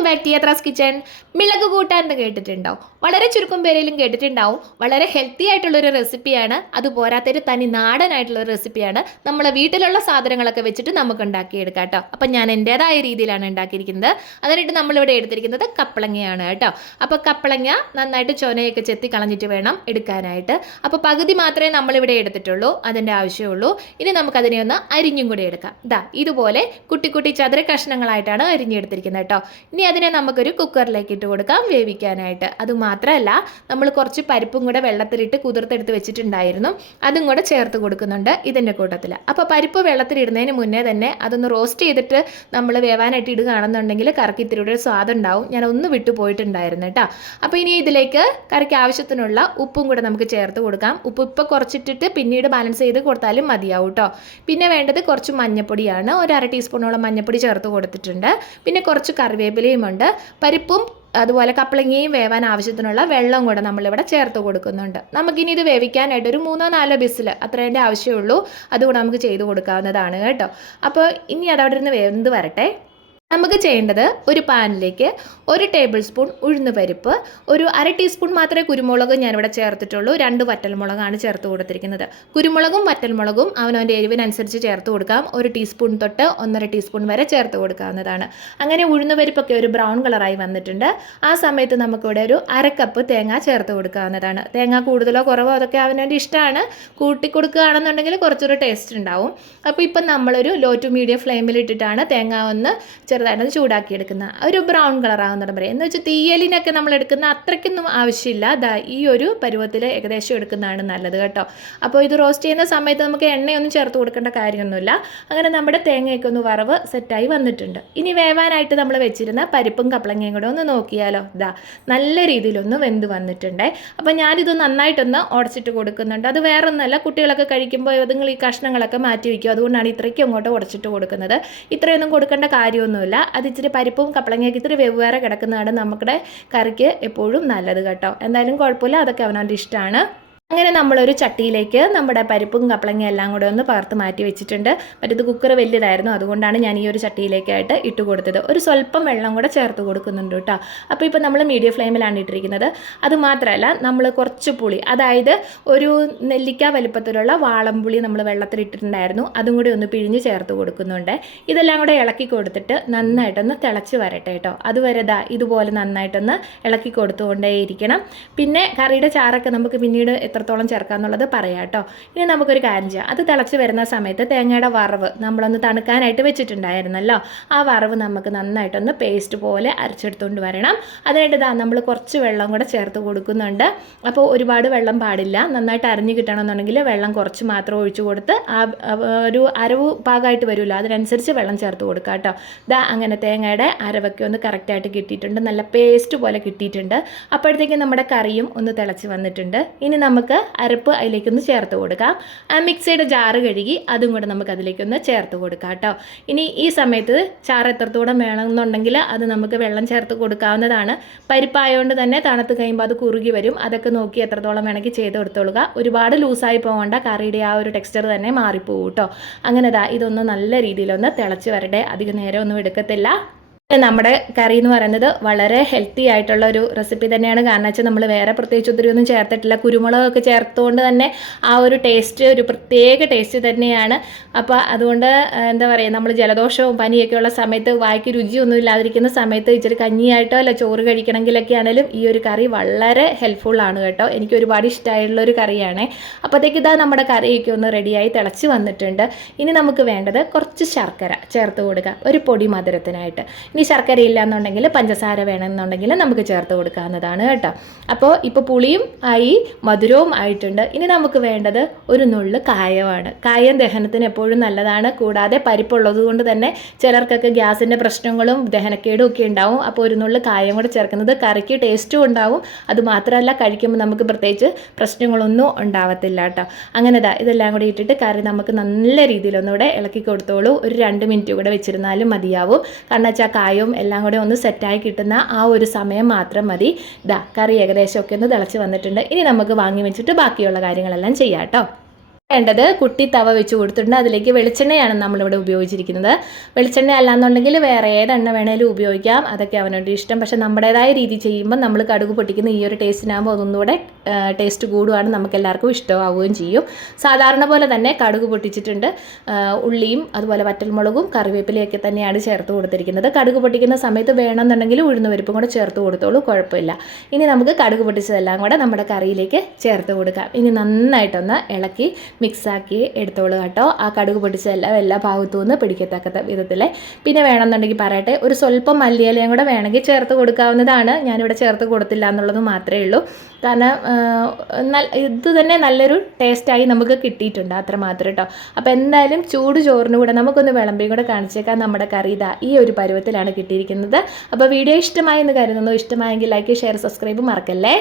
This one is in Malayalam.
വെൽക്കം ബാക്ക് ടു യാത്രാസ് കിച്ചൺ. മിളക് കൂട്ടാൻ എന്ന് കേട്ടിട്ടുണ്ടോ? വളരെ ചുരുക്കം പേരെങ്കിലും കേട്ടിട്ടുണ്ടാവും. വളരെ ഹെൽത്തി ആയിട്ടുള്ളൊരു റെസിപ്പിയാണ്. അത് പോരാത്തൊരു തനി നാടനായിട്ടുള്ള റെസിപ്പിയാണ്. നമ്മളെ വീട്ടിലുള്ള സാധനങ്ങളൊക്കെ വെച്ചിട്ട് നമുക്ക് ഉണ്ടാക്കിയെടുക്കാം കേട്ടോ. അപ്പം ഞാൻ എൻ്റേതായ രീതിയിലാണ് ഉണ്ടാക്കിയിരിക്കുന്നത്. അതിനായിട്ട് നമ്മളിവിടെ എടുത്തിരിക്കുന്നത് കപ്പളങ്ങയാണ് കേട്ടോ. അപ്പോൾ കപ്പളങ്ങ നന്നായിട്ട് ചൊനയൊക്കെ ചെത്തി കളഞ്ഞിട്ട് വേണം എടുക്കാനായിട്ട്. അപ്പോൾ പകുതി മാത്രമേ നമ്മളിവിടെ എടുത്തിട്ടുള്ളൂ, അതിൻ്റെ ആവശ്യമുള്ളൂ. ഇനി നമുക്കതിനെ ഒന്ന് അരിഞ്ഞും കൂടി എടുക്കാം. ഇതുപോലെ കുട്ടി കുട്ടി ചതുര കഷ്ണങ്ങളായിട്ടാണ് അരിഞ്ഞെടുത്തിരിക്കുന്നത് കേട്ടോ. ഇനി അതിനെ നമുക്കൊരു കുക്കറിലേക്ക് ഇട്ട് കൊടുക്കാം വേവിക്കാനായിട്ട്. അതുമാത്രമല്ല, നമ്മൾ കുറച്ച് പരിപ്പും കൂടെ വെള്ളത്തിലിട്ട് കുതിർത്തെടുത്ത് വെച്ചിട്ടുണ്ടായിരുന്നു, അതും കൂടെ ചേർത്ത് കൊടുക്കുന്നുണ്ട് ഇതിൻ്റെ കൂട്ടത്തിൽ. അപ്പോൾ പരിപ്പ് വെള്ളത്തിലിടുന്നതിന് മുന്നേ തന്നെ അതൊന്ന് റോസ്റ്റ് ചെയ്തിട്ട് നമ്മൾ വേവാനായിട്ട് ഇടുകയാണെന്നുണ്ടെങ്കിൽ കറിക്ക് ഇത്തിരി ഒരു സ്വാദം ഉണ്ടാവും. ഞാൻ ഒന്ന് വിട്ടു പോയിട്ടുണ്ടായിരുന്നു കേട്ടോ. അപ്പോൾ ഇനി ഇതിലേക്ക് കറിക്ക് ആവശ്യത്തിനുള്ള ഉപ്പും കൂടെ നമുക്ക് ചേർത്ത് കൊടുക്കാം. ഉപ്പ് ഇപ്പോൾ കുറച്ചിട്ടിട്ട് പിന്നീട് ബാലൻസ് ചെയ്ത് കൊടുത്താലും മതിയാവും കേട്ടോ. പിന്നെ വേണ്ടത് കുറച്ച് മഞ്ഞൾപ്പൊടിയാണ്. ഒരു അര ടീസ്പൂണോളം മഞ്ഞൾപ്പൊടി ചേർത്ത് കൊടുത്തിട്ടുണ്ട്. പിന്നെ കുറച്ച് കറിവേപ്പിലയും ഉണ്ട്. പരിപ്പും അതുപോലെ കപ്പളങ്ങയും വേവാൻ ആവശ്യത്തിനുള്ള വെള്ളം കൂടെ നമ്മളിവിടെ ചേർത്ത് കൊടുക്കുന്നുണ്ട്. നമുക്കിനി ഇത് വേവിക്കാനായിട്ട് ഒരു 3-4 ബിസിൽ അത്രേൻ്റെ ആവശ്യമുള്ളൂ. അതുകൂടെ നമുക്ക് ചെയ്ത് കൊടുക്കാവുന്നതാണ് കേട്ടോ. അപ്പോൾ ഇനി അതവിടെ ഇരുന്ന് വെന്ത് വരട്ടെ. നമുക്ക് ചെയ്യേണ്ടത്, ഒരു പാനിലേക്ക് 1 ടേബിൾ സ്പൂൺ ഉഴുന്ന് പരിപ്പ്, ഒരു അര ടീസ്പൂൺ മാത്രമേ കുരുമുളക് ഞാനിവിടെ ചേർത്തിട്ടുള്ളൂ. 2 വറ്റൽമുളകാണ് ചേർത്ത് കൊടുത്തിരിക്കുന്നത്. കുരുമുളകും വറ്റൽമുളകും അവനവൻ്റെ എരിവിനനുസരിച്ച് ചേർത്ത് കൊടുക്കാം. 1 ടീസ്പൂൺ തൊട്ട് 1.5 ടീസ്പൂൺ വരെ ചേർത്ത് കൊടുക്കാവുന്നതാണ്. അങ്ങനെ ഉഴുന്ന് പരിപ്പൊക്കെ ഒരു ബ്രൗൺ കളറായി വന്നിട്ടുണ്ട്. ആ സമയത്ത് നമുക്കിവിടെ ഒരു അര കപ്പ് തേങ്ങ ചേർത്ത് കൊടുക്കാവുന്നതാണ്. തേങ്ങ കൂടുതലോ കുറവോ അതൊക്കെ അവനവൻ്റെ ഇഷ്ടമാണ്. കൂട്ടി കൊടുക്കുകയാണെന്നുണ്ടെങ്കിൽ കുറച്ചൊരു ടേസ്റ്റ് ഉണ്ടാവും. അപ്പോൾ ഇപ്പം നമ്മളൊരു ലോ ടു മീഡിയം ഫ്ലെയിമിലിട്ടിട്ടാണ് തേങ്ങ ഒന്ന് ചെറുതായിട്ടൊന്ന് ചൂടാക്കിയെടുക്കുന്ന ഒരു ബ്രൗൺ കളറാകുന്നിടം വരെ. എന്ന് വെച്ചാൽ തീയലിനൊക്കെ നമ്മൾ എടുക്കുന്ന അത്രയ്ക്കൊന്നും ആവശ്യമില്ല. ഈ ഒരു പരുവത്തിൽ ഏകദേശം എടുക്കുന്നതാണ് നല്ലത് കേട്ടോ. അപ്പോൾ ഇത് റോസ്റ്റ് ചെയ്യുന്ന സമയത്ത് നമുക്ക് എണ്ണയൊന്നും ചേർത്ത് കൊടുക്കേണ്ട കാര്യമൊന്നുമില്ല. അങ്ങനെ നമ്മുടെ തേങ്ങയൊക്കെ ഒന്ന് വറവ് സെറ്റായി വന്നിട്ടുണ്ട്. ഇനി വേവാനായിട്ട് നമ്മൾ വെച്ചിരുന്ന പരിപ്പും കപ്പളങ്ങയും കൂടെ ഒന്ന് നോക്കിയാലോ. നല്ല രീതിയിലൊന്ന് വെന്ത് വന്നിട്ടുണ്ട്. അപ്പോൾ ഞാനിത് നന്നായിട്ടൊന്ന് ഉടച്ചിട്ട് കൊടുക്കുന്നുണ്ട്. അത് വേറൊന്നുമല്ല, കുട്ടികളൊക്കെ കഴിക്കുമ്പോൾ നിങ്ങൾ ഈ കഷ്ണങ്ങളൊക്കെ മാറ്റി വയ്ക്കും. അതുകൊണ്ടാണ് ഇത്രയ്ക്കും അങ്ങോട്ട് ഉടച്ചിട്ട് കൊടുക്കുന്നത്. ഇത്രയൊന്നും കൊടുക്കേണ്ട കാര്യമൊന്നുമില്ല. അത് ഇച്ചിരി പരിപ്പും കപ്പളങ്ങയൊക്കെ ഇത്തിരി വെവ്വേറെ കിടക്കുന്നതാണ് നമ്മുടെ കറിക്ക് എപ്പോഴും നല്ലത് കേട്ടോ. എന്തായാലും കുഴപ്പമില്ല, അതൊക്കെ അവനവൻ്റെ ഇഷ്ടമാണ്. അങ്ങനെ നമ്മളൊരു ചട്ടിയിലേക്ക് നമ്മുടെ പരിപ്പും കപ്പളങ്ങയും എല്ലാം കൂടെ ഒന്ന് പകർത്ത് മാറ്റി വെച്ചിട്ടുണ്ട്. മറ്റേത് കുക്കർ വലിയതായിരുന്നു, അതുകൊണ്ടാണ് ഞാൻ ഈ ഒരു ചട്ടിയിലേക്കായിട്ട് ഇട്ട് കൊടുത്തത്. ഒരു സ്വല്പം വെള്ളം കൂടെ ചേർത്ത് കൊടുക്കുന്നുണ്ട് കേട്ടോ. അപ്പോൾ ഇപ്പോൾ നമ്മൾ മീഡിയം ഫ്ലെയിമിലാണ് ഇട്ടിരിക്കുന്നത്. അതുമാത്രമല്ല, നമ്മൾ കുറച്ച് പുളി, അതായത് ഒരു നെല്ലിക്ക വലിപ്പത്തിലുള്ള വാളംപുളി നമ്മൾ വെള്ളത്തിലിട്ടിട്ടുണ്ടായിരുന്നു, അതും കൂടി ഒന്ന് പിഴിഞ്ഞ് ചേർത്ത് കൊടുക്കുന്നുണ്ട്. ഇതെല്ലാം കൂടെ ഇളക്കി കൊടുത്തിട്ട് നന്നായിട്ടൊന്ന് തിളച്ച് വരട്ടെ കേട്ടോ. അതുവരെ ഇതുപോലെ നന്നായിട്ടൊന്ന് ഇളക്കി കൊടുത്തുകൊണ്ടേയിരിക്കണം. പിന്നെ കറിയുടെ ചാറൊക്കെ നമുക്ക് പിന്നീട് എത്രത്തോളം ചേർക്കാമെന്നുള്ളത് പറയാം കേട്ടോ. ഇനി നമുക്കൊരു കാര്യം ചെയ്യാം. അത് തിളച്ച് വരുന്ന സമയത്ത് തേങ്ങയുടെ വറവ് നമ്മളൊന്ന് തണുക്കാനായിട്ട് വെച്ചിട്ടുണ്ടായിരുന്നല്ലോ, ആ വറവ് നമുക്ക് നന്നായിട്ടൊന്ന് പേസ്റ്റ് പോലെ അരച്ചെടുത്തുകൊണ്ട് വരണം. അതിനായിട്ട് നമ്മൾ കുറച്ച് വെള്ളം കൂടെ ചേർത്ത് കൊടുക്കുന്നുണ്ട്. അപ്പോൾ ഒരുപാട് വെള്ളം പാടില്ല. നന്നായിട്ട് അരിഞ്ഞ് കിട്ടണമെന്നുണ്ടെങ്കിൽ വെള്ളം കുറച്ച് മാത്രം ഒഴിച്ചു കൊടുത്ത് ഒരു അരവ് പാകമായിട്ട് വരുമല്ലോ, അതിനനുസരിച്ച് വെള്ളം ചേർത്ത് കൊടുക്കുക കേട്ടോ. അങ്ങനെ തേങ്ങയുടെ അരവൊക്കെ ഒന്ന് കറക്റ്റായിട്ട് കിട്ടിയിട്ടുണ്ട്. നല്ല പേസ്റ്റ് പോലെ കിട്ടിയിട്ടുണ്ട്. അപ്പോഴത്തേക്കും നമ്മുടെ കറിയും ഒന്ന് തിളച്ച് വന്നിട്ടുണ്ട്. ഇനി നമുക്ക് അരപ്പ് അതിലേക്കൊന്ന് ചേർത്ത് കൊടുക്കാം. ആ മിക്സിയുടെ ജാറ് കഴുകി അതും കൂടെ നമുക്ക് അതിലേക്കൊന്ന് ചേർത്ത് കൊടുക്കാം കേട്ടോ. ഇനി ഈ സമയത്ത് ചാറ് എത്രത്തോളം വേണമെന്നുണ്ടെങ്കിൽ അത് നമുക്ക് വെള്ളം ചേർത്ത് കൊടുക്കാവുന്നതാണ്. പരിപ്പായതുകൊണ്ട് തന്നെ തണുത്ത് കഴിയുമ്പോൾ അത് കുറുകി വരും. അതൊക്കെ നോക്കി എത്രത്തോളം വേണമെങ്കിൽ ചെയ്ത് കൊടുത്തോളുക. ഒരുപാട് ലൂസായി പോകേണ്ട, കറിയുടെ ആ ഒരു ടെക്സ്ചർ തന്നെ മാറിപ്പോകും കേട്ടോ. അങ്ങനെ ഇതൊന്ന് നല്ല രീതിയിലൊന്ന് തിളച്ച് വരട്ടെ. അധികം നേരം ഒന്നും എടുക്കത്തില്ല. നമ്മുടെ കറി എന്ന് പറയുന്നത് വളരെ ഹെൽത്തി ആയിട്ടുള്ള ഒരു റെസിപ്പി തന്നെയാണ്. കാരണം വെച്ചാൽ നമ്മൾ വേറെ പ്രത്യേകിച്ച് ഒത്തിരി ഒന്നും ചേർത്തിട്ടില്ല. കുരുമുളകൊക്കെ ചേർത്തുകൊണ്ട് തന്നെ ആ ഒരു ടേസ്റ്റ് ഒരു പ്രത്യേക ടേസ്റ്റ് തന്നെയാണ്. അപ്പോൾ അതുകൊണ്ട് എന്താ പറയുക, നമ്മൾ ജലദോഷവും പനിയൊക്കെ ഉള്ള സമയത്ത് വായ്ക്ക് രുചിയൊന്നും ഇല്ലാതിരിക്കുന്ന സമയത്ത് ഇച്ചിരി കഞ്ഞിയായിട്ടോ അല്ല ചോറ് കഴിക്കണമെങ്കിലൊക്കെ ആണെങ്കിലും ഈ ഒരു കറി വളരെ ഹെൽപ്ഫുള്ളാണ് കേട്ടോ. എനിക്ക് ഒരുപാട് ഇഷ്ടമായിട്ടുള്ളൊരു കറിയാണ്. അപ്പോഴത്തേക്ക് നമ്മുടെ കറിയൊക്കെ ഒന്ന് റെഡിയായി തിളച്ച് വന്നിട്ടുണ്ട്. ഇനി നമുക്ക് വേണ്ടത് കുറച്ച് ശർക്കര ചേർത്ത് കൊടുക്കാം, ഒരു പൊടി മധുരത്തിനായിട്ട്. ഇനി ശർക്കര ഇല്ല എന്നുണ്ടെങ്കിൽ പഞ്ചസാര വേണമെന്നുണ്ടെങ്കിൽ നമുക്ക് ചേർത്ത് കൊടുക്കാവുന്നതാണ് കേട്ടോ. അപ്പോൾ ഇപ്പോൾ പുളിയും ആയി മധുരവും ആയിട്ടുണ്ട്. ഇനി നമുക്ക് വേണ്ടത് ഒരു നുള്ള് കായമാണ്. കായം ദഹനത്തിന് എപ്പോഴും നല്ലതാണ്. കൂടാതെ പരിപ്പുള്ളത് കൊണ്ട് തന്നെ ചിലർക്കൊക്കെ ഗ്യാസിൻ്റെ പ്രശ്നങ്ങളും ദഹനക്കേടും ഒക്കെ ഉണ്ടാവും. അപ്പോൾ ഒരു നുള്ള് കായം കൂടെ ചേർക്കുന്നത് കറിക്ക് ടേസ്റ്റും ഉണ്ടാവും. അതുമാത്രമല്ല, കഴിക്കുമ്പോൾ നമുക്ക് പ്രത്യേകിച്ച് പ്രശ്നങ്ങളൊന്നും ഉണ്ടാവത്തില്ല കേട്ടോ. അങ്ങനെ ഇതെല്ലാം കൂടി ഇട്ടിട്ട് കറി നമുക്ക് നല്ല രീതിയിലൊന്നുകൂടെ ഇളക്കി കൊടുത്തോളൂ. ഒരു 2 മിനിറ്റ് കൂടെ വെച്ചിരുന്നാലും മതിയാവും. കാരണം വെച്ചാൽ കായവും എല്ലാം കൂടെ ഒന്ന് സെറ്റായി കിട്ടുന്ന ആ ഒരു സമയം മാത്രം മതി. കറി ഏകദേശമൊക്കെ ഒന്ന് തിളച്ച് വന്നിട്ടുണ്ട്. ഇനി നമുക്ക് വാങ്ങി വെച്ചിട്ട് ബാക്കിയുള്ള കാര്യങ്ങളെല്ലാം ചെയ്യാം കേട്ടോ. വേണ്ടത് കുട്ടി തവ വെച്ച് കൊടുത്തിട്ടുണ്ട്. അതിലേക്ക് വെളിച്ചെണ്ണയാണ് നമ്മളിവിടെ ഉപയോഗിച്ചിരിക്കുന്നത്. വെളിച്ചെണ്ണ അല്ലാന്നുണ്ടെങ്കിൽ വേറെ ഏതെണ്ണ വേണേലും ഉപയോഗിക്കാം, അതൊക്കെ അവനോട് ഇഷ്ടം. പക്ഷേ നമ്മുടേതായ രീതി ചെയ്യുമ്പോൾ നമ്മൾ കടുക് പൊട്ടിക്കുന്ന ഈ ഒരു ടേസ്റ്റിനാകുമ്പോൾ അതൊന്നുകൂടെ ടേസ്റ്റ് കൂടുകയാണ്, നമുക്ക് എല്ലാവർക്കും ഇഷ്ടമാവുകയും ചെയ്യും. സാധാരണ പോലെ തന്നെ കടുക് പൊട്ടിച്ചിട്ടുണ്ട്. ഉള്ളിയും അതുപോലെ വറ്റൽമുളകും കറിവേപ്പിലയൊക്കെ തന്നെയാണ് ചേർത്ത് കൊടുത്തിരിക്കുന്നത്. കടുക് പൊട്ടിക്കുന്ന സമയത്ത് വേണമെന്നുണ്ടെങ്കിൽ ഉഴുന്നുപരിപ്പും കൂടെ ചേർത്ത് കൊടുത്തോളൂ, കുഴപ്പമില്ല. ഇനി നമുക്ക് കടുക് പൊട്ടിച്ചതെല്ലാം കൂടെ നമ്മുടെ കറിയിലേക്ക് ചേർത്ത് കൊടുക്കാം. ഇനി നന്നായിട്ടൊന്ന് ഇളക്കി മിക്സാക്കി എടുത്തോളൂ കേട്ടോ. ആ കടുക് പൊടിച്ചെല്ലാം എല്ലാ ഭാഗത്തു നിന്ന് പിടിക്കത്തക്ക വിധത്തിൽ. പിന്നെ വേണമെന്നുണ്ടെങ്കിൽ പറയട്ടെ, ഒരു സ്വല്പം മല്ലിയിലയും കൂടെ വേണമെങ്കിൽ ചേർത്ത് കൊടുക്കാവുന്നതാണ്. ഞാനിവിടെ ചേർത്ത് കൊടുത്തില്ല എന്നുള്ളത് മാത്രമേ ഉള്ളൂ. കാരണം ഇത് തന്നെ നല്ലൊരു ടേസ്റ്റായി നമുക്ക് കിട്ടിയിട്ടുണ്ട്, അത്ര മാത്രം കേട്ടോ. അപ്പോൾ എന്തായാലും ചൂട് ചോറിന് കൂടെ നമുക്കൊന്ന് വിളമ്പിയും കൂടെ കാണിച്ചേക്കാം. നമ്മുടെ കറി ഇതാ ഈ ഒരു പരുവത്തിലാണ് കിട്ടിയിരിക്കുന്നത്. അപ്പോൾ വീഡിയോ ഇഷ്ടമായി എന്ന് കരുതുന്നു. ഇഷ്ടമായെങ്കിൽ ലൈക്ക്, ഷെയർ, സബ്സ്ക്രൈബ് മറക്കല്ലേ.